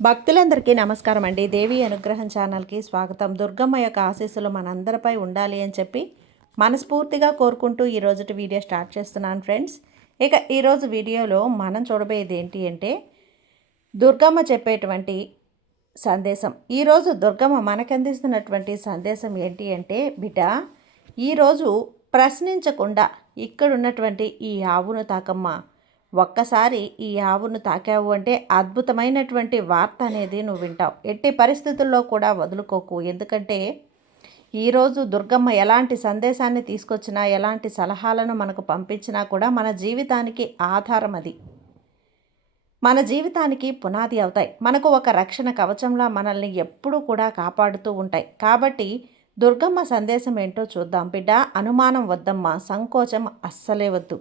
భక్తులందరికీ నమస్కారం అండి. దేవి అనుగ్రహం ఛానల్కి స్వాగతం. దుర్గమ్మ యొక్క ఆశీస్సులు మనందరిపై ఉండాలి అని చెప్పి మనస్ఫూర్తిగా కోరుకుంటూ ఈరోజుటి వీడియో స్టార్ట్ చేస్తున్నాను ఫ్రెండ్స్. ఇక ఈరోజు వీడియోలో మనం చూడబోయేది ఏంటి అంటే దుర్గమ్మ చెప్పేటువంటి సందేశం. ఈరోజు దుర్గమ్మ మనకు అందిస్తున్నటువంటి సందేశం ఏంటి అంటే, బిడ్డ ఈరోజు ప్రశ్నించకుండా ఇక్కడున్నటువంటి ఈ ఆవును తాకమ్మ, ఒక్కసారి ఈ ఆవును తాకావు అంటే అద్భుతమైనటువంటి వార్త అనేది నువ్వు వింటావు. ఎట్టి పరిస్థితుల్లో కూడా వదులుకోకు. ఎందుకంటే ఈరోజు దుర్గమ్మ ఎలాంటి సందేశాన్ని తీసుకొచ్చినా, ఎలాంటి సలహాలను మనకు పంపించినా కూడా మన జీవితానికి ఆధారం అది. మన జీవితానికి పునాది అవుతాయి. మనకు ఒక రక్షణ కవచంలా మనల్ని ఎప్పుడూ కూడా కాపాడుతూ ఉంటాయి. కాబట్టి దుర్గమ్మ సందేశం ఏంటో చూద్దాం. బిడ్డ, అనుమానం వద్దమ్మా, సంకోచం అస్సలే వద్దు,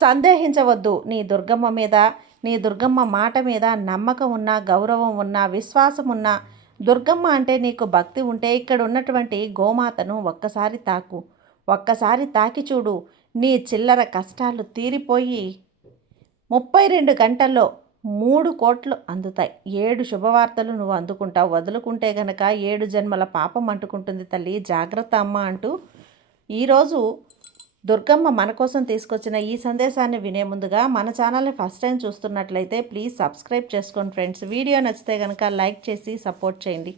సందేహించవద్దు. నీ దుర్గమ్మ మీద, నీ దుర్గమ్మ మాట మీద నమ్మకం ఉన్నా, గౌరవం ఉన్నా, విశ్వాసం ఉన్నా, దుర్గమ్మ అంటే నీకు భక్తి ఉంటే ఇక్కడ ఉన్నటువంటి గోమాతను ఒక్కసారి తాకు, ఒక్కసారి తాకి చూడు. నీ చిల్లర కష్టాలు తీరిపోయి 32 గంటల్లో 3 కోట్లు అందుతాయి. 7 శుభవార్తలు నువ్వు అందుకుంటావు. వదులుకుంటే గనక 7 జన్మల పాపం అంటుకుంటుంది తల్లి, జాగ్రత్త అమ్మ అంటూ ఈరోజు దుర్గమ్మ మన కోసం తీసుకొచ్చిన ఈ సందేశాన్ని వినే ముందుగా మన ఛానల్ని ఫస్ట్ టైం చూస్తున్నట్లయితే ప్లీజ్ సబ్స్క్రైబ్ చేసుకోండి ఫ్రెండ్స్. వీడియో నచ్చితే కనుక లైక్ చేసి సపోర్ట్ చేయండి.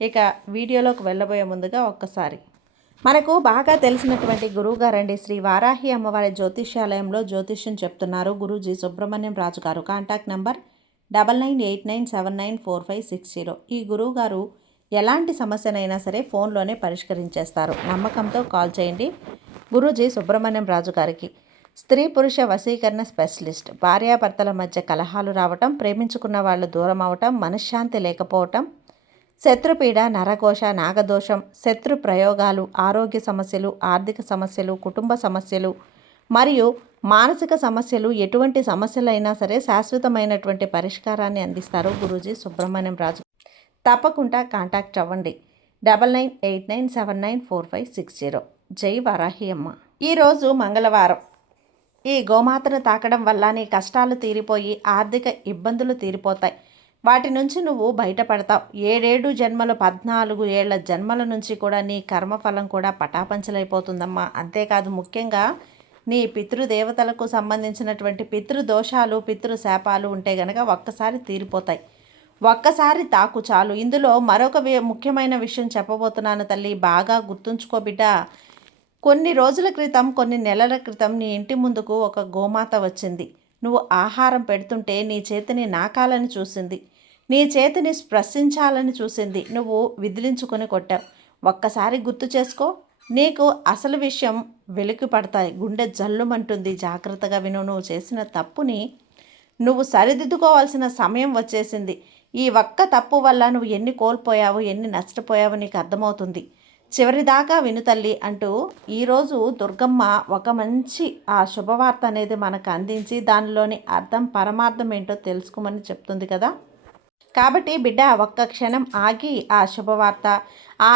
ఇక వీడియోలోకి వెళ్ళబోయే ముందుగా ఒక్కసారి మనకు బాగా తెలిసినటువంటి గురువుగారండి, శ్రీ వారాహి అమ్మవారి జ్యోతిష్యాలయంలో జ్యోతిష్యం చెప్తున్నారు గురూజీ సుబ్రహ్మణ్యం రాజు గారు. Contact number 9989794560. ఈ గురువుగారు ఎలాంటి సమస్యనైనా సరే ఫోన్లోనే పరిష్కరించేస్తారు. నమ్మకంతో కాల్ చేయండి గురూజీ సుబ్రహ్మణ్యం రాజు గారికి. స్త్రీ పురుష వశీకరణ స్పెషలిస్ట్. భార్యాభర్తల మధ్య కలహాలు రావటం, ప్రేమించుకున్న వాళ్ళు దూరం అవటం, మనశ్శాంతి లేకపోవటం, శత్రుపీడ, నరఘోష, నాగదోషం, శత్రు ప్రయోగాలు, ఆరోగ్య సమస్యలు, ఆర్థిక సమస్యలు, కుటుంబ సమస్యలు మరియు మానసిక సమస్యలు, ఎటువంటి సమస్యలైనా సరే శాశ్వతమైనటువంటి పరిష్కారాన్ని అందిస్తారు గురూజీ సుబ్రహ్మణ్యం రాజు. తప్పకుండా కాంటాక్ట్ అవ్వండి. 9989794560. జై వారాహి అమ్మ. ఈరోజు మంగళవారం. ఈ గోమాతను తాకడం వల్ల నీ కష్టాలు తీరిపోయి ఆర్థిక ఇబ్బందులు తీరిపోతాయి. వాటి నుంచి నువ్వు బయటపడతావు. 7 జన్మలు, 14 ఏళ్ల జన్మల నుంచి కూడా నీ కర్మఫలం కూడా పటాపంచలైపోతుందమ్మా. అంతేకాదు, ముఖ్యంగా నీ పితృదేవతలకు సంబంధించినటువంటి పితృదోషాలు, పితృశాపాలు ఉంటే గనక ఒక్కసారి తీరిపోతాయి. ఒక్కసారి తాకు చాలు. ఇందులో మరొక ముఖ్యమైన విషయం చెప్పబోతున్నాను తల్లి, బాగా గుర్తుంచుకో బిడ్డ. కొన్ని రోజుల క్రితం, కొన్ని నెలల క్రితం నీ ఇంటి ముందుకు ఒక గోమాత వచ్చింది. నువ్వు ఆహారం పెడుతుంటే నీ చేతిని నాకాలని చూసింది, నీ చేతిని స్పృశించాలని చూసింది. నువ్వు విదిలించుకొని కొట్టావు. ఒక్కసారి గుర్తు చేసుకో, నీకు అసలు విషయం వెలికి పడతాయి. గుండె జల్లుమంటుంది. జాగ్రత్తగా విను. నువ్వు చేసిన తప్పుని నువ్వు సరిదిద్దుకోవాల్సిన సమయం వచ్చేసింది. ఈ ఒక్క తప్పు వల్ల నువ్వు ఎన్ని కోల్పోయావు, ఎన్ని నష్టపోయావు నీకు అర్థమవుతుంది. చివరిదాకా వినుతల్లి అంటూ ఈరోజు దుర్గమ్మ ఒక మంచి ఆ శుభవార్త అనేది మనకు అందించి దానిలోని అర్థం, పరమార్థం ఏంటో తెలుసుకోమని చెప్తుంది కదా. కాబట్టి బిడ్డ, ఒక్క క్షణం ఆగి ఆ శుభవార్త, ఆ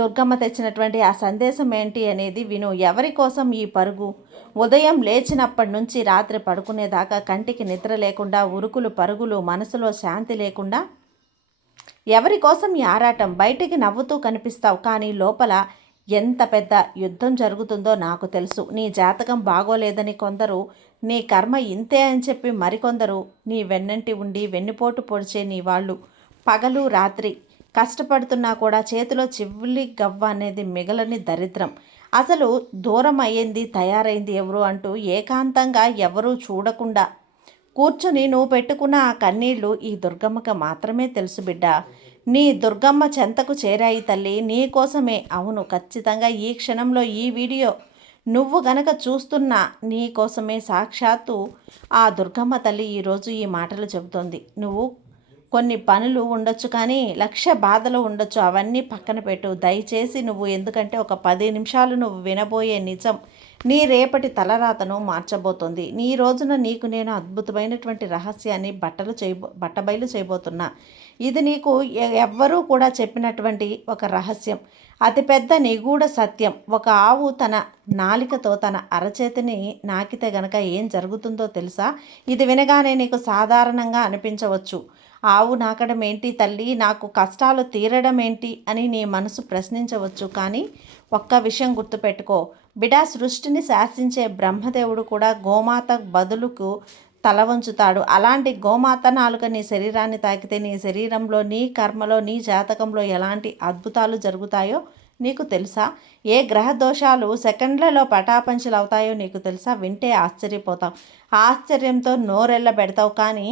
దుర్గమ్మ తెచ్చినటువంటి ఆ సందేశం ఏంటి అనేది విను. ఎవరి కోసం ఈ పరుగు? ఉదయం లేచినప్పటి నుంచి రాత్రి పడుకునేదాకా కంటికి నిద్ర లేకుండా, ఉరుకులు పరుగులు, మనసులో శాంతి లేకుండా, ఎవరి కోసం ఈ ఆరాటం? బయటికి నవ్వుతూ కనిపిస్తావు, కానీ లోపల ఎంత పెద్ద యుద్ధం జరుగుతుందో నాకు తెలుసు. నీ జాతకం బాగోలేదని కొందరు, నీ కర్మ ఇంతే అని చెప్పి మరికొందరు నీ వెన్నంటి ఉండి వెన్నుపోటు పొడిచే నీ వాళ్ళు పగలు రాత్రి కష్టపడుతున్నా కూడా చేతిలో చివ్వులి గవ్వ అనేది మిగలని దరిద్రం. అసలు దూరం అయ్యింది, తయారైంది ఎవరు అంటూ ఏకాంతంగా ఎవరూ చూడకుండా కూర్చొని నువ్వు పెట్టుకున్న ఆ కన్నీళ్లు ఈ దుర్గమ్మకి మాత్రమే తెలుసు బిడ్డ. నీ దుర్గమ్మ చెంతకు చేరాయి తల్లి, నీ కోసమే. అవును, ఖచ్చితంగా ఈ క్షణంలో ఈ వీడియో నువ్వు గనక చూస్తున్నా నీ కోసమే సాక్షాత్తు ఆ దుర్గమ్మ తల్లి ఈరోజు ఈ మాటలు చెబుతోంది. నువ్వు కొన్ని పనులు ఉండొచ్చు, కానీ లక్ష బాధలు ఉండొచ్చు, అవన్నీ పక్కన పెట్టు దయచేసి నువ్వు. ఎందుకంటే ఒక 10 నిమిషాలు నువ్వు వినబోయే నిజం నీ రేపటి తలరాతను మార్చబోతోంది. నీ రోజున నీకు నేను అద్భుతమైనటువంటి రహస్యాన్ని బట్టబయలు చేయబోతున్నా. ఇది నీకు ఎవ్వరూ కూడా చెప్పినటువంటి ఒక రహస్యం, అతిపెద్ద నిగూఢ సత్యం. ఒక ఆవు తన నాలికతో తన అరచేతిని నాకితే గనక ఏం జరుగుతుందో తెలుసా? ఇది వినగానే నీకు సాధారణంగా అనిపించవచ్చు. ఆవు నాకడం ఏంటి తల్లి, నాకు కష్టాలు తీరడం ఏంటి అని నీ మనసు ప్రశ్నించవచ్చు. కానీ ఒక్క విషయం గుర్తుపెట్టుకో బిడా, సృష్టిని శాసించే బ్రహ్మదేవుడు కూడా గోమాత బదులుకు తల వంచుతాడు. అలాంటి గోమాత నాలుక నీ శరీరాన్ని తాకితే నీ శరీరంలో, నీ కర్మలో, నీ జాతకంలో ఎలాంటి అద్భుతాలు జరుగుతాయో నీకు తెలుసా? ఏ గ్రహ దోషాలు సెకండ్లలో పటాపంచలు అవుతాయో నీకు తెలుసా? వింటే ఆశ్చర్యపోతావు. ఆశ్చర్యంతో నోరెళ్ళ పెడతావు. కానీ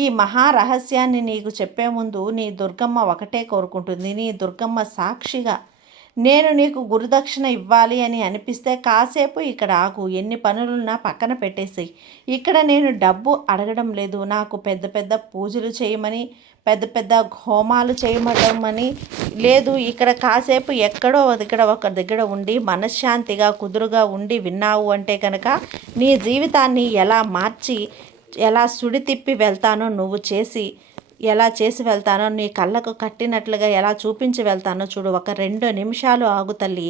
ఈ మహారహస్యాన్ని నీకు చెప్పే ముందు నీ దుర్గమ్మ ఒకటే కోరుకుంటుంది. నీ దుర్గమ్మ సాక్షిగా నేను నీకు గురుదక్షిణ ఇవ్వాలి అని అనిపిస్తే కాసేపు ఇక్కడ ఆగు. ఎన్ని పనులున్నా పక్కన పెట్టేసేయి. ఇక్కడ నేను డబ్బు అడగడం లేదు. నాకు పెద్ద పెద్ద పూజలు చేయమని, పెద్ద పెద్ద హోమాలు చేయమని లేదు. ఇక్కడ కాసేపు ఎక్కడో ఇక్కడ ఒక దగ్గర ఉండి మనశ్శాంతిగా కుదురుగా ఉండి విన్నావు అంటే కనుక నీ జీవితాన్ని ఎలా మార్చి, ఎలా సుడి తిప్పి వెళ్తానో నువ్వు ఎలా చేసి వెళ్తానో, నీ కళ్ళకు కట్టినట్లుగా ఎలా చూపించి వెళ్తానో చూడు. ఒక 2 నిమిషాలు ఆగు తల్లి.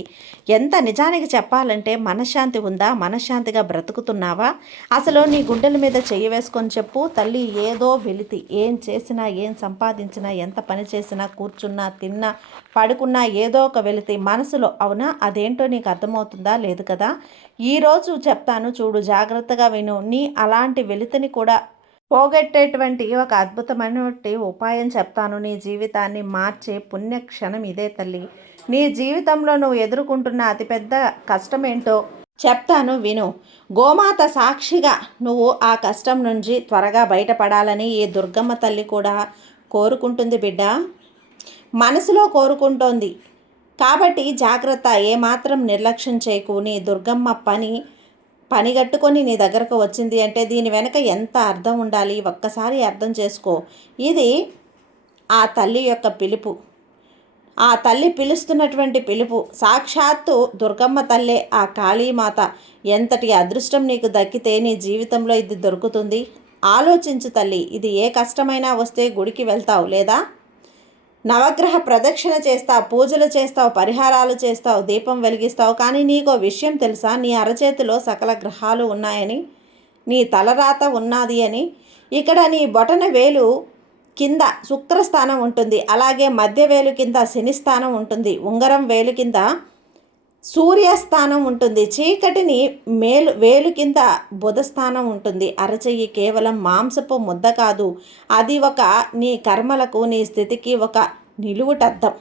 ఎంత నిజానికి చెప్పాలంటే మనశ్శాంతి ఉందా? మనశ్శాంతిగా బ్రతుకుతున్నావా? అసలు నీ గుండెల మీద చెయ్యి వేసుకొని చెప్పు తల్లి. ఏదో వెలితి, ఏం చేసినా, ఏం సంపాదించినా, ఎంత పని చేసినా, కూర్చున్నా, తిన్నా, పడుకున్నా ఏదో ఒక వెలితి మనసులో. అవునా? అదేంటో నీకు అర్థమవుతుందా? లేదు కదా. ఈరోజు చెప్తాను చూడు, జాగ్రత్తగా విను. నీ అలాంటి వెలితిని కూడా పోగొట్టేటువంటి ఒక అద్భుతమైనటువంటి ఉపాయం చెప్తాను. నీ జీవితాన్ని మార్చే పుణ్యక్షణం ఇదే తల్లి. నీ జీవితంలో నువ్వు ఎదుర్కొంటున్న అతిపెద్ద కష్టం ఏంటో చెప్తాను విను. గోమాత సాక్షిగా నువ్వు ఆ కష్టం నుంచి త్వరగా బయటపడాలని ఈ దుర్గమ్మ తల్లి కూడా కోరుకుంటుంది బిడ్డ. మనసులో కోరుకుంటోంది. కాబట్టి జాగ్రత్త, ఏమాత్రం నిర్లక్ష్యం చేయకు. నీ దుర్గమ్మ పనిగట్టుకొని నీ దగ్గరకు వచ్చింది అంటే దీని వెనక ఎంత అర్థం ఉండాలి ఒక్కసారి అర్థం చేసుకో. ఇది ఆ తల్లి యొక్క పిలుపు, ఆ తల్లి పిలుస్తున్నటువంటి పిలుపు. సాక్షాత్తు దుర్గమ్మ తల్లే, ఆ కాళీమాత. ఎంతటి అదృష్టం నీకు దక్కితే నీ జీవితంలో ఇది దొరుకుతుంది. ఆలోచించు తల్లి. ఇది ఏ కష్టమైనా వస్తే గుడికి వెళ్తావు, లేదా నవగ్రహ ప్రదక్షిణ చేస్తావు, పూజలు చేస్తావు, పరిహారాలు చేస్తావు, దీపం వెలిగిస్తావు. కానీ నీకో విషయం తెలుసా? నీ అరచేతిలో సకల గ్రహాలు ఉన్నాయని, నీ తలరాత ఉన్నది అని. ఇక్కడ నీ బొటన వేలు కింద శుక్రస్థానం ఉంటుంది, అలాగే మధ్య వేలు కింద శని స్థానం ఉంటుంది, ఉంగరం వేలు కింద సూర్యస్థానం ఉంటుంది, చీకటిని వేలు కింద బుధస్థానం ఉంటుంది. అరచెయ్యి కేవలం మాంసపు ముద్ద కాదు, అది ఒక నీ కర్మలకు, నీ స్థితికి ఒక నిలువుటద్దం.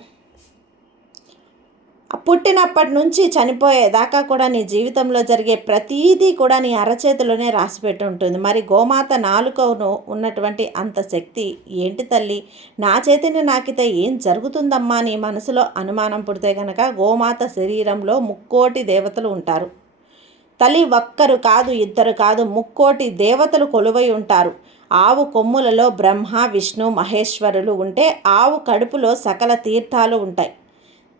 పుట్టినప్పటి నుంచి చనిపోయేదాకా కూడా నీ జీవితంలో జరిగే ప్రతీదీ కూడా నీ అరచేతిలోనే రాసిపెట్టి ఉంటుంది. మరి గోమాత నాలుకను ఉన్నటువంటి అంత శక్తి ఏంటి తల్లి? నా చేతిని నాకితే ఏం జరుగుతుందమ్మా? నీ మనసులో అనుమానం పుడితే కనుక గోమాత శరీరంలో 3,000,000 దేవతలు ఉంటారు తల్లి. ఒక్కరు కాదు, ఇద్దరు కాదు, 3,000,000 దేవతలు కొలువై ఉంటారు. ఆవు కొమ్ములలో బ్రహ్మ, విష్ణు, మహేశ్వరులు ఉంటే ఆవు కడుపులో సకల తీర్థాలు ఉంటాయి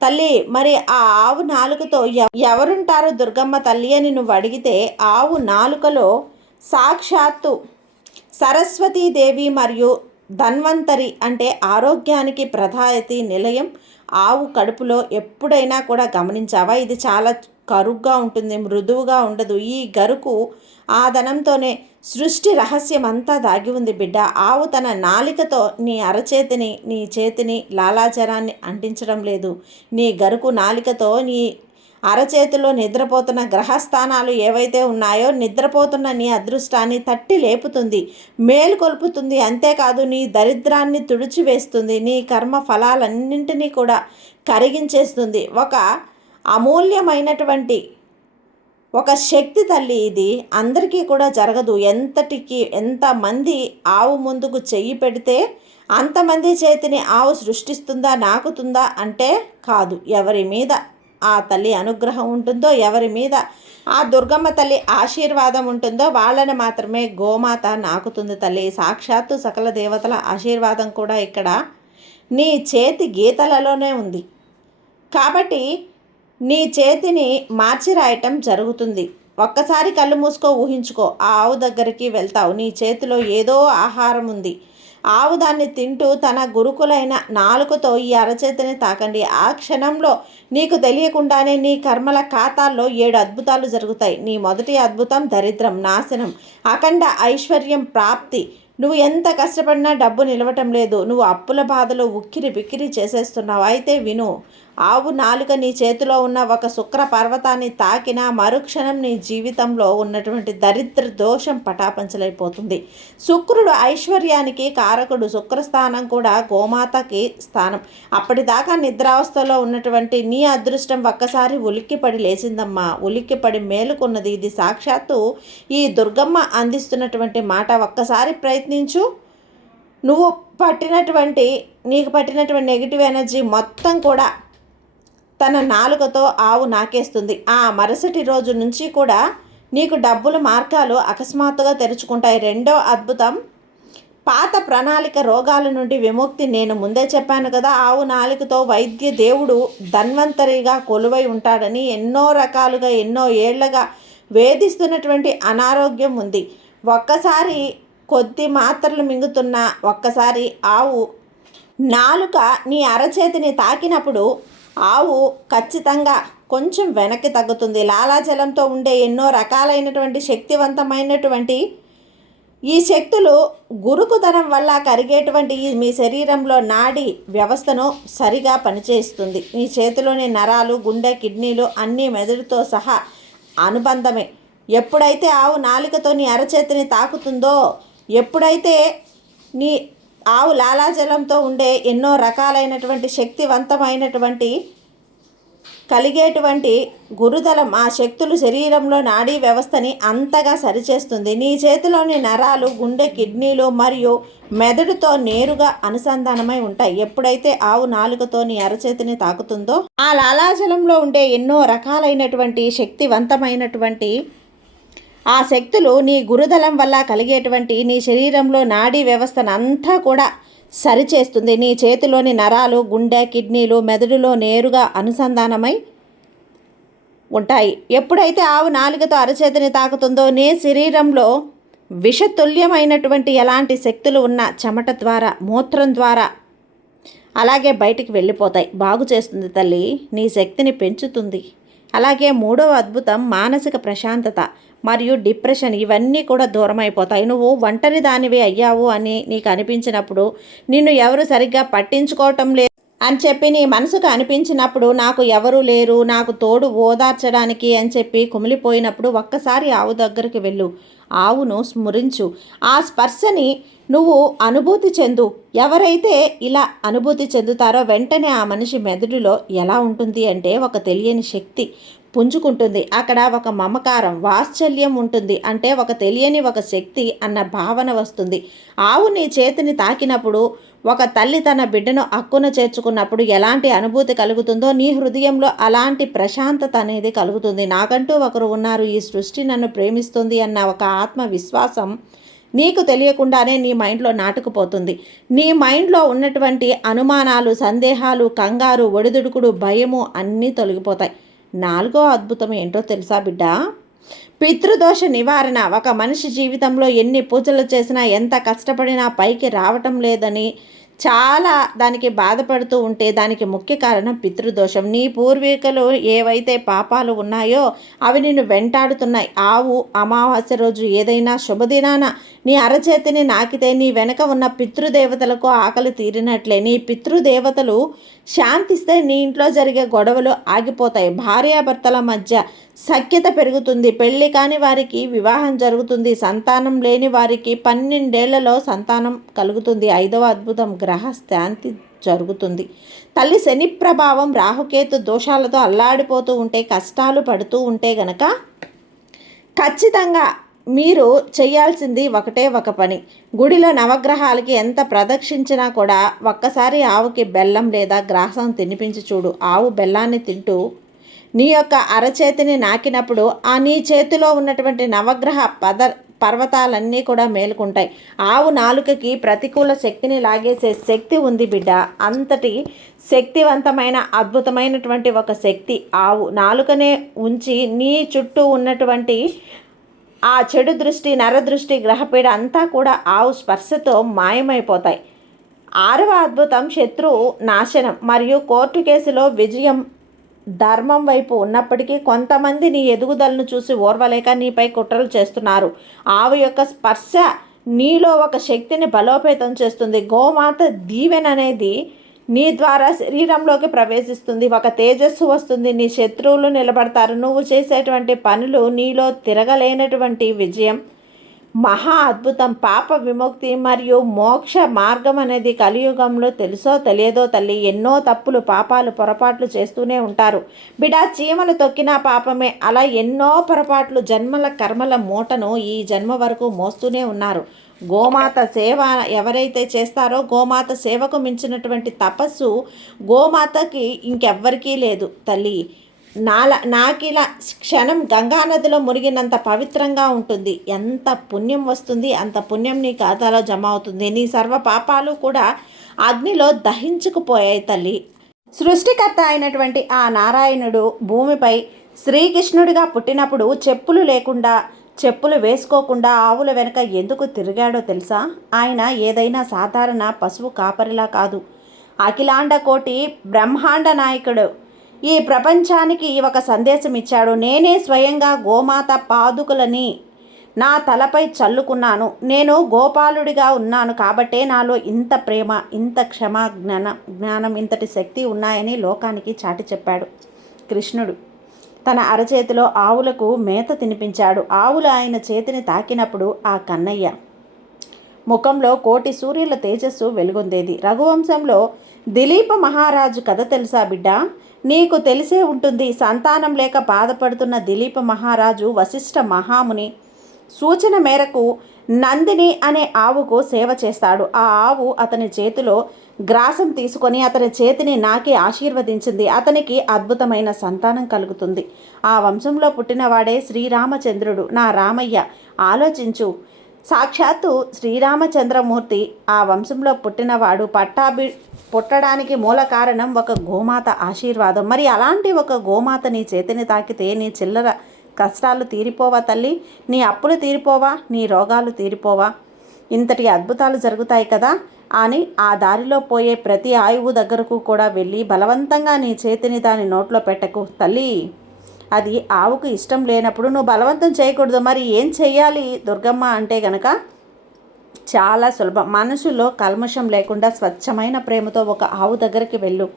తల్లి. మరి ఆ ఆవు నాలుకతో ఎవరుంటారు దుర్గమ్మ తల్లి అని నువ్వు అడిగితే, ఆవు నాలుకలో సాక్షాత్తు సరస్వతీదేవి మరియు ధన్వంతరి అంటే ఆరోగ్యానికి ప్రధాయతి నిలయం ఆవు కడుపులో ఎప్పుడైనా కూడా గమనించావా? ఇది చాలా కరుగ్గా ఉంటుంది, మృదువుగా ఉండదు. ఈ గరుకు ఆదనంతోనే సృష్టి రహస్యం అంతా దాగి ఉంది బిడ్డ. ఆవు తన నాలికతో నీ అరచేతిని, నీ చేతిని, లాలాజరాన్ని అంటించడం లేదు. నీ గరుకు నాలికతో నీ అరచేతిలో నిద్రపోతున్న గ్రహస్థానాలు ఏవైతే ఉన్నాయో, నిద్రపోతున్న నీ అదృష్టాన్ని తట్టి లేపుతుంది, మేలుకొల్పుతుంది. అంతేకాదు నీ దరిద్రాన్ని తుడిచివేస్తుంది, నీ కర్మ ఫలాలన్నింటినీ కూడా కరిగించేస్తుంది. ఒక అమూల్యమైనటువంటి ఒక శక్తి తల్లి. ఇది అందరికీ కూడా జరగదు. ఎంతమంది ఆవు ముందుకు చెయ్యి పెడితే అంతమంది చేతిని ఆవు సృష్టిస్తుందా, నాకుతుందా అంటే కాదు. ఎవరి మీద ఆ తల్లి అనుగ్రహం ఉంటుందో, ఎవరి మీద ఆ దుర్గమ్మ తల్లి ఆశీర్వాదం ఉంటుందో వాళ్ళని మాత్రమే గోమాత నాకుతుంది తల్లి. సాక్షాత్తు సకల దేవతల ఆశీర్వాదం కూడా ఇక్కడ నీ చేతి గీతలలోనే ఉంది. కాబట్టి నీ చేతిని మార్చి రాయటం జరుగుతుంది. ఒక్కసారి కళ్ళు మూసుకో, ఊహించుకో. ఆ ఆవు దగ్గరికి వెళ్తావు, నీ చేతిలో ఏదో ఆహారం ఉంది. ఆవు దాన్ని తింటూ తన గురుకులైన నాలుకతో ఈ అరచేతిని తాకండి. ఆ క్షణంలో నీకు తెలియకుండానే నీ కర్మల ఖాతాల్లో 7 అద్భుతాలు జరుగుతాయి. నీ మొదటి అద్భుతం దరిద్రం నాశనం, అఖండ ఐశ్వర్యం ప్రాప్తి, నువ్వు ఎంత కష్టపడినా డబ్బు నిలవటం లేదు. నువ్వు అప్పుల బాధలో ఉక్కిరి బిక్కిరి చేసేస్తున్నావు. అయితే విను, ఆవు నాలుక నీ చేతిలో ఉన్న ఒక శుక్ర పర్వతాన్ని తాకినా మరుక్షణం నీ జీవితంలో ఉన్నటువంటి దరిద్ర దోషం పటాపంచలైపోతుంది. శుక్రుడు ఐశ్వర్యానికి కారకుడు. శుక్రస్థానం కూడా గోమాతకి స్థానం. అప్పటిదాకా నిద్రావస్థలో ఉన్నటువంటి నీ అదృష్టం ఒక్కసారి ఉలిక్కిపడి లేచిందమ్మా. ఉలిక్కిపడి మేలుకున్నది. ఇది సాక్షాత్తు ఈ దుర్గమ్మ అందిస్తున్నటువంటి మాట. ఒక్కసారి ప్రయత్నించు. నీకు పట్టినటువంటి నెగిటివ్ ఎనర్జీ మొత్తం కూడా తన నాలుకతో ఆవు నాకేస్తుంది. ఆ మరుసటి రోజు నుంచి కూడా నీకు డబ్బుల మార్గాలు అకస్మాత్తుగా తెరుచుకుంటాయి. రెండో అద్భుతం, పాత ప్రణాళిక రోగాల నుండి విముక్తి. నేను ముందే చెప్పాను కదా, ఆవు నాలుకతో వైద్య దేవుడు ధన్వంతరిగా కొలువై ఉంటాడని. ఎన్నో రకాలుగా ఎన్నో ఏళ్లగా వేధిస్తున్నటువంటి అనారోగ్యం ఉంది. ఒక్కసారి కొద్ది మాత్రలు మింగుతున్న ఒక్కసారి ఆవు నాలుక నీ అరచేతిని తాకినప్పుడు ఆవు ఖచ్చితంగా కొంచెం వెనక్కి తగ్గుతుంది. లాలాజలంతో ఉండే ఎన్నో రకాలైనటువంటి శక్తివంతమైనటువంటి ఈ శక్తులు గురుకుతనం వల్ల కరిగేటువంటి మీ శరీరంలో నాడి వ్యవస్థను సరిగా పనిచేస్తుంది. మీ చేతిలోని నరాలు, గుండె, కిడ్నీలు అన్నీ మెదడుతో సహా అనుబంధమే. ఎప్పుడైతే ఆవు నాలుకతో నీ అరచేతిని తాకుతుందో, ఎప్పుడైతే నీ ఆవు లాలాజలంతో ఉండే ఎన్నో రకాలైనటువంటి శక్తివంతమైనటువంటి కలిగేటువంటి గురుదలం, ఆ శక్తులు శరీరంలో నాడీ వ్యవస్థని అంతగా సరిచేస్తుంది. నీ చేతిలోని నరాలు, గుండె, కిడ్నీలు మరియు మెదడుతో నేరుగా అనుసంధానమై ఉంటాయి. ఎప్పుడైతే ఆవు నాలుకతో నీ అరచేతిని తాకుతుందో, ఆ లాలాజలంలో ఉండే ఎన్నో రకాలైనటువంటి శక్తివంతమైనటువంటి ఆ శక్తులు నీ గురుదలం వల్ల కలిగేటువంటి నీ శరీరంలో నాడీ వ్యవస్థను అంతా కూడా సరిచేస్తుంది. నీ చేతిలోని నరాలు, గుండె, కిడ్నీలు మెదడులో నేరుగా అనుసంధానమై ఉంటాయి. ఎప్పుడైతే ఆవు నాలుకతో అరచేతిని తాకుతుందో, నీ శరీరంలో విషతుల్యమైనటువంటి ఎలాంటి శక్తులు ఉన్న చెమట ద్వారా, మూత్రం ద్వారా అలాగే బయటికి వెళ్ళిపోతాయి. బాగు చేస్తుంది తల్లి, నీ శక్తిని పెంచుతుంది. అలాగే మూడవ అద్భుతం, మానసిక ప్రశాంతత మరియు డిప్రెషన్ ఇవన్నీ కూడా దూరం అయిపోతాయి. నువ్వు ఒంటరి దానివి అయ్యావు అని నీకు అనిపించినప్పుడు, నిన్ను ఎవరు సరిగ్గా పట్టించుకోవటం లేదు అని చెప్పి నీ మనసుకు అనిపించినప్పుడు, నాకు ఎవరు లేరు నాకు తోడు ఓదార్చడానికి అని చెప్పి కుమిలిపోయినప్పుడు ఒక్కసారి ఆవు దగ్గరికి వెళ్ళు. ఆవును స్మరించు. ఆ స్పర్శని నువ్వు అనుభూతి చెందు. ఎవరైతే ఇలా అనుభూతి చెందుతారో వెంటనే ఆ మనిషి మెదడులో ఎలా ఉంటుంది అంటే ఒక తెలియని శక్తి పుంజుకుంటుంది. అక్కడ ఒక మమకారం, వాత్సల్యం ఉంటుంది. అంటే ఒక తెలియని ఒక శక్తి అన్న భావన వస్తుంది. ఆవు నీ చేతిని తాకినప్పుడు, ఒక తల్లి తన బిడ్డను అక్కున చేర్చుకున్నప్పుడు ఎలాంటి అనుభూతి కలుగుతుందో నీ హృదయంలో అలాంటి ప్రశాంతత అనేది కలుగుతుంది. నాకంటూ ఒకరు ఉన్నారు, ఈ సృష్టి నన్ను ప్రేమిస్తుంది అన్న ఒక ఆత్మవిశ్వాసం నీకు తెలియకుండానే నీ మైండ్లో నాటుకుపోతుంది. నీ మైండ్లో ఉన్నటువంటి అనుమానాలు, సందేహాలు, కంగారు, ఒడిదుడుకుడు, భయము అన్నీ తొలగిపోతాయి. నాలుగో అద్భుతం ఏంటో తెలుసా బిడ్డ? పితృదోష నివారణ. ఒక మనిషి జీవితంలో ఎన్ని పూజలు చేసినా, ఎంత కష్టపడినా పైకి రావటం లేదని చాలా దానికి బాధపడుతూ ఉంటే దానికి ముఖ్య కారణం పితృదోషం. నీ పూర్వీకులు ఏవైతే పాపాలు ఉన్నాయో అవి నిన్ను వెంటాడుతున్నాయి. ఆవు అమావాస్య రోజు ఏదైనా శుభదినాన నీ అరచేతిని నాకితే నీ వెనక ఉన్న పితృదేవతలకు ఆకలి తీరినట్లే. నీ పితృదేవతలు శాంతిస్తే నీ ఇంట్లో జరిగే గొడవలు ఆగిపోతాయి. భార్యాభర్తల మధ్య సఖ్యత పెరుగుతుంది. పెళ్లి కాని వారికి వివాహం జరుగుతుంది. సంతానం లేని వారికి 12 ఏళ్లలో సంతానం కలుగుతుంది. ఐదవ అద్భుతం, గ్రహ శాంతి జరుగుతుంది. తల్లి శని ప్రభావం, రాహుకేతు దోషాలతో అల్లాడిపోతూ ఉంటే, కష్టాలు పడుతూ ఉంటే గనక ఖచ్చితంగా మీరు చేయాల్సింది ఒకటే ఒక పని. గుడిలో నవగ్రహాలకి ఎంత ప్రదక్షించినా కూడా ఒక్కసారి ఆవుకి బెల్లం లేదా గ్రాసం తినిపించి చూడు. ఆవు బెల్లాన్ని తింటూ నీ యొక్క అరచేతిని నాకినప్పుడు ఆ నీ చేతిలో ఉన్నటువంటి నవగ్రహ పర్వతాలన్నీ కూడా మేలుకుంటాయి. ఆవు నాలుకకి ప్రతికూల శక్తిని లాగేసే శక్తి ఉంది బిడ్డ. అంతటి శక్తివంతమైన అద్భుతమైనటువంటి ఒక శక్తి ఆవు. నాలుకనే ఉంచి నీ చుట్టూ ఉన్నటువంటి ఆ చెడు దృష్టి, నరదృష్టి, గ్రహపీడ అంతా కూడా ఆవు స్పర్శతో మాయమైపోతాయి. ఆరవ అద్భుతం, శత్రువు నాశనం మరియు కోర్టు కేసులో విజయం. ధర్మం వైపు ఉన్నప్పటికీ కొంతమంది నీ ఎదుగుదలను చూసి ఓర్వలేక నీపై కుట్రలు చేస్తున్నారు. ఆవు యొక్క స్పర్శ నీలో ఒక శక్తిని బలోపేతం చేస్తుంది. గోమాత దీవెన అనేది నీ ద్వారా శరీరంలోకి ప్రవేశిస్తుంది. ఒక తేజస్సు వస్తుంది. నీ శత్రువులు నిలబడతారు. నువ్వు చేసేటువంటి పనులు నీలో తిరగలేనటువంటి విజయం, మహా అద్భుతం, పాప విముక్తి మరియు మోక్ష మార్గం అనేది కలియుగంలో తెలుసో తెలియదో తల్లి ఎన్నో తప్పులు, పాపాలు, పొరపాట్లు చేస్తూనే ఉంటారు బిడ్డ. చీమలు తొక్కినా పాపమే. అలా ఎన్నో పొరపాట్లు, జన్మల కర్మల మూటను ఈ జన్మ వరకు మోస్తూనే ఉన్నారు. గోమాత సేవ ఎవరైతే చేస్తారో, గోమాత సేవకు మించినటువంటి తపస్సు గోమాతకి ఇంకెవ్వరికీ లేదు తల్లి. నాకిలా క్షణం గంగానదిలో మునిగినంత పవిత్రంగా ఉంటుంది. ఎంత పుణ్యం వస్తుంది, అంత పుణ్యం నీ ఖాతాలో జమ అవుతుంది. నీ సర్వ పాపాలు కూడా అగ్నిలో దహించుకుపోయాయి తల్లి. సృష్టికర్త అయినటువంటి ఆ నారాయణుడు భూమిపై శ్రీకృష్ణుడిగా పుట్టినప్పుడు చెప్పులు లేకుండా, చెప్పులు వేసుకోకుండా ఆవుల వెనుక ఎందుకు తిరిగాడో తెలుసా? ఆయన ఏదైనా సాధారణ పశువు కాపరిలా కాదు. అఖిలాండ కోటి బ్రహ్మాండ నాయకుడు. ఈ ప్రపంచానికి ఒక సందేశం ఇచ్చాడు. నేనే స్వయంగా గోమాత పాదుకులని నా తలపై చల్లుకున్నాను. నేను గోపాలుడిగా ఉన్నాను కాబట్టే నాలో ఇంత ప్రేమ, ఇంత క్షమా జ్ఞానం, ఇంతటి శక్తి ఉన్నాయని లోకానికి చాటి చెప్పాడు కృష్ణుడు. తన అరచేతిలో ఆవులకు మేత తినిపించాడు. ఆవులు ఆయన చేతిని తాకినప్పుడు ఆ కన్నయ్య ముఖంలో కోటి సూర్యుల తేజస్సు వెలుగొందేది. రఘువంశంలో దిలీప మహారాజు కథ తెలుసా బిడ్డ? నీకు తెలిసే ఉంటుంది. సంతానం లేక బాధపడుతున్న దిలీప మహారాజు వశిష్ఠ మహాముని సూచన మేరకు నందిని అనే ఆవుకు సేవ చేస్తాడు. ఆ ఆవు అతని చేతిలో గ్రాసం తీసుకొని అతని చేతిని నాకి ఆశీర్వదించింది. అతనికి అద్భుతమైన సంతానం కలుగుతుంది. ఆ వంశంలో పుట్టినవాడే శ్రీరామచంద్రుడు, నా రామయ్య. ఆలోచించు, సాక్షాత్తు శ్రీరామచంద్రమూర్తి ఆ వంశంలో పుట్టినవాడు. పుట్టడానికి మూల కారణం ఒక గోమాత ఆశీర్వాదం. మరి అలాంటి ఒక గోమాత నీ చేతిని తాకితే నీ చిల్లర కష్టాలు తీరిపోవా తల్లి? నీ అప్పులు తీరిపోవా? నీ రోగాలు తీరిపోవా? ఇంతటి అద్భుతాలు జరుగుతాయి కదా అని ఆ దారిలో పోయే ప్రతి ఆయువు దగ్గరకు కూడా వెళ్ళి బలవంతంగా నీ చేతిని దాని నోట్లో పెట్టకు తల్లి. అది ఆవుకు ఇష్టం లేనప్పుడు నువ్వు బలవంతం చేయకూడదు. మరి ఏం చెయ్యాలి దుర్గమ్మ అంటే గనక చాలా సులభం. మనసులో కల్మషం లేకుండా స్వచ్ఛమైన ప్రేమతో ఒక ఆవు దగ్గరికి వెళ్ళు.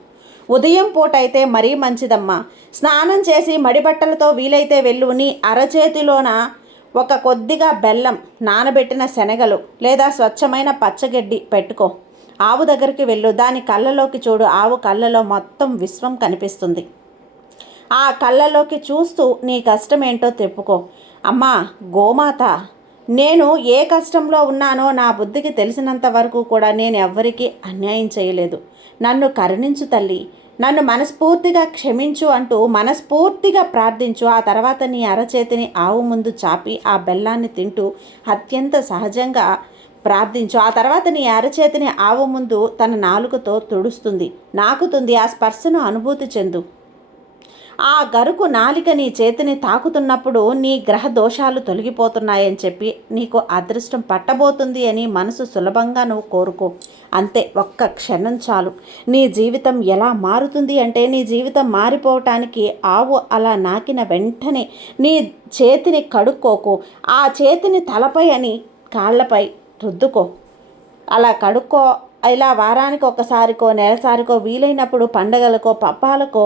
ఉదయం పూట అయితే మరీ మంచిదమ్మా. స్నానం చేసి మడిబట్టలతో వీలైతే వెళ్ళు. నీ అరచేతిలోన ఒక కొద్దిగా బెల్లం, నానబెట్టిన శనగలు లేదా స్వచ్ఛమైన పచ్చగడ్డి పెట్టుకో. ఆవు దగ్గరికి వెళ్ళు. దాని కళ్ళలోకి చూడు. ఆవు కళ్ళలో మొత్తం విశ్వం కనిపిస్తుంది. ఆ కళ్ళలోకి చూస్తూ నీ కష్టమేంటో చెప్పుకో. అమ్మా గోమాత, నేను ఏ కష్టంలో ఉన్నానో నా బుద్ధికి తెలిసినంత వరకు కూడా నేను ఎవ్వరికీ అన్యాయం చేయలేదు. నన్ను కరుణించు తల్లి, నన్ను మనస్ఫూర్తిగా క్షమించు అంటూ మనస్ఫూర్తిగా ప్రార్థించు. ఆ తర్వాత నీ అరచేతిని ఆవు ముందు చాపి ఆ బెల్లాన్ని తింటూ అత్యంత సహజంగా ప్రార్థించు. ఆ తర్వాత నీ అరచేతిని ఆవు ముందు తన నాలుకతో తుడుస్తుంది, నాకుతుంది. ఆ స్పర్శను అనుభూతి చెందు. ఆ గరుకు నాలిక నీ చేతిని తాకుతున్నప్పుడు నీ గ్రహ దోషాలు తొలగిపోతున్నాయని చెప్పి నీకు అదృష్టం పట్టబోతుంది అని మనసు సులభంగా నువ్వు కోరుకో. అంతే, ఒక్క క్షణం చాలు. నీ జీవితం ఎలా మారుతుంది అంటే, నీ జీవితం మారిపోవటానికి ఆవు అలా నాకిన వెంటనే నీ చేతిని కడుక్కోకు. ఆ చేతిని తలపై అని కాళ్ళపై రుద్దుకో. అలా కడుక్కో. ఇలా వారానికి ఒకసారికో నెలసారికో వీలైనప్పుడు పండగలకో పబ్బాలకో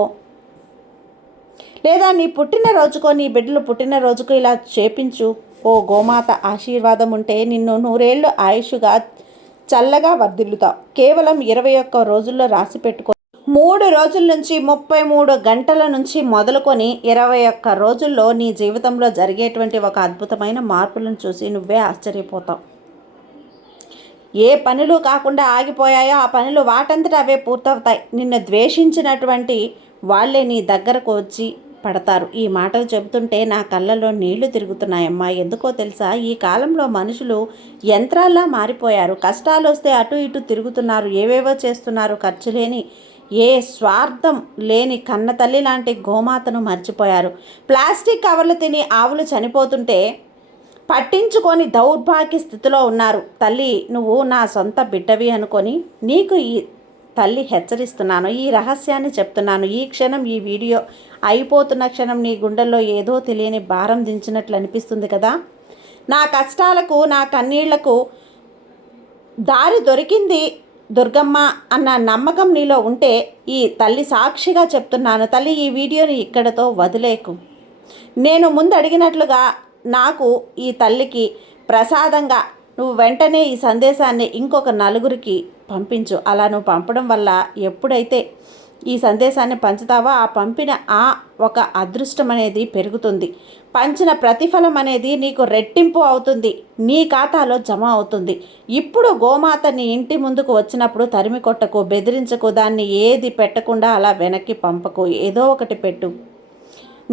లేదా నీ పుట్టినరోజుకో నీ బిడ్డలు పుట్టినరోజుకో ఇలా చేపించు. ఓ గోమాత ఆశీర్వాదం ఉంటే నిన్ను 100 ఏళ్ళు ఆయుష్గా చల్లగా వర్ధిల్లుతావు. కేవలం 21 రోజుల్లో రాసి పెట్టుకో. 3 రోజుల నుంచి 33 గంటల నుంచి మొదలుకొని 21 రోజుల్లో నీ జీవితంలో జరిగేటువంటి ఒక అద్భుతమైన మార్పులను చూసి నువ్వే ఆశ్చర్యపోతావు. ఏ పనులు కాకుండా ఆగిపోయాయో ఆ పనులు వాటంతట అవే పూర్తవుతాయి. నిన్ను ద్వేషించినటువంటి వాళ్ళే నీ దగ్గరకు వచ్చి పడతారు. ఈ మాటలు చెబుతుంటే నా కళ్ళలో నీళ్లు తిరుగుతున్నాయమ్మా. ఎందుకో తెలుసా, ఈ కాలంలో మనుషులు యంత్రాల్లా మారిపోయారు. కష్టాలు వస్తే అటు ఇటు తిరుగుతున్నారు, ఏవేవో చేస్తున్నారు. ఖర్చు లేని, ఏ స్వార్థం లేని కన్న తల్లి లాంటి గోమాతను మర్చిపోయారు. ప్లాస్టిక్ కవర్లు తిని ఆవులు చనిపోతుంటే పట్టించుకొని దౌర్భాగ్య స్థితిలో ఉన్నారు. తల్లి, నువ్వు నా సొంత బిడ్డవి అనుకొని నీకు ఈ తల్లి హెచ్చరిస్తున్నాను. ఈ రహస్యాన్ని చెప్తున్నాను. ఈ క్షణం ఈ వీడియో అయిపోతున్న క్షణం నీ గుండెల్లో ఏదో తెలియని భారం దించినట్లు అనిపిస్తుంది కదా. నా కష్టాలకు నా కన్నీళ్లకు దారి దొరికింది దుర్గమ్మ అన్న నమ్మకం నీలో ఉంటే ఈ తల్లి సాక్షిగా చెప్తున్నాను తల్లి, ఈ వీడియోని ఇక్కడతో వదిలేకు. నేను ముందు అడిగినట్లుగా నాకు ఈ తల్లికి ప్రసాదంగా నువ్వు వెంటనే ఈ సందేశాన్ని ఇంకొక నలుగురికి పంపించు. అలా నువ్వు పంపడం వల్ల ఎప్పుడైతే ఈ సందేశాన్ని పంచుతావో ఆ పంపిన ఆ ఒక అదృష్టం అనేది పెరుగుతుంది. పంచిన ప్రతిఫలం అనేది నీకు రెట్టింపు అవుతుంది, నీ ఖాతాలో జమ అవుతుంది. ఇప్పుడు గోమాత నీ ఇంటి ముందుకు వచ్చినప్పుడు తరిమి కొట్టకు, బెదిరించకు, దాన్ని ఏది పెట్టకుండా అలా వెనక్కి పంపకు, ఏదో ఒకటి పెట్టు.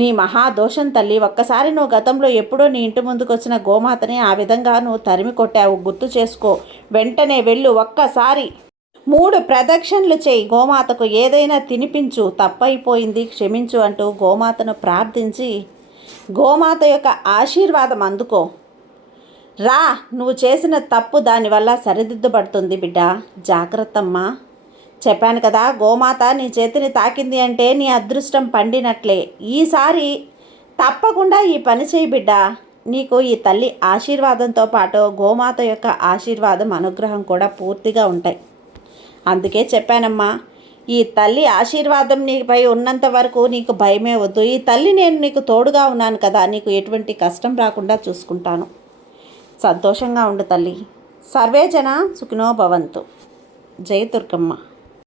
నీ మహాదోషం తల్లి. ఒక్కసారి నువ్వు గతంలో ఎప్పుడో నీ ఇంటి ముందుకు వచ్చిన గోమాతని ఆ విధంగా నువ్వు తరిమి కొట్టావు, గుర్తు చేసుకో. వెంటనే వెళ్ళు, ఒక్కసారి 3 ప్రదక్షిణలు చేయి, గోమాతకు ఏదైనా తినిపించు, తప్పైపోయింది క్షమించు అంటూ గోమాతను ప్రార్థించి గోమాత యొక్క ఆశీర్వాదం అందుకో. రా, నువ్వు చేసిన తప్పు దానివల్ల సరిదిద్దుబడుతుంది బిడ్డ, జాగ్రత్తమ్మా. చెప్పాను కదా, గోమాత నీ చేతిని తాకింది అంటే నీ అదృష్టం పండినట్లే. ఈసారి తప్పకుండా ఈ పని చేయి బిడ్డ. నీకు ఈ తల్లి ఆశీర్వాదంతో పాటు గోమాత యొక్క ఆశీర్వాదం, అనుగ్రహం కూడా పూర్తిగా ఉంటాయి. అందుకే చెప్పానమ్మా, ఈ తల్లి ఆశీర్వాదం నీపై ఉన్నంత వరకు నీకు భయమే వద్దు. ఈ తల్లి నేను నీకు తోడుగా ఉన్నాను కదా, నీకు ఎటువంటి కష్టం రాకుండా చూసుకుంటాను. సంతోషంగా ఉండు తల్లి. సర్వే జన సుఖినో భవంతు. జై దుర్గమ్మ.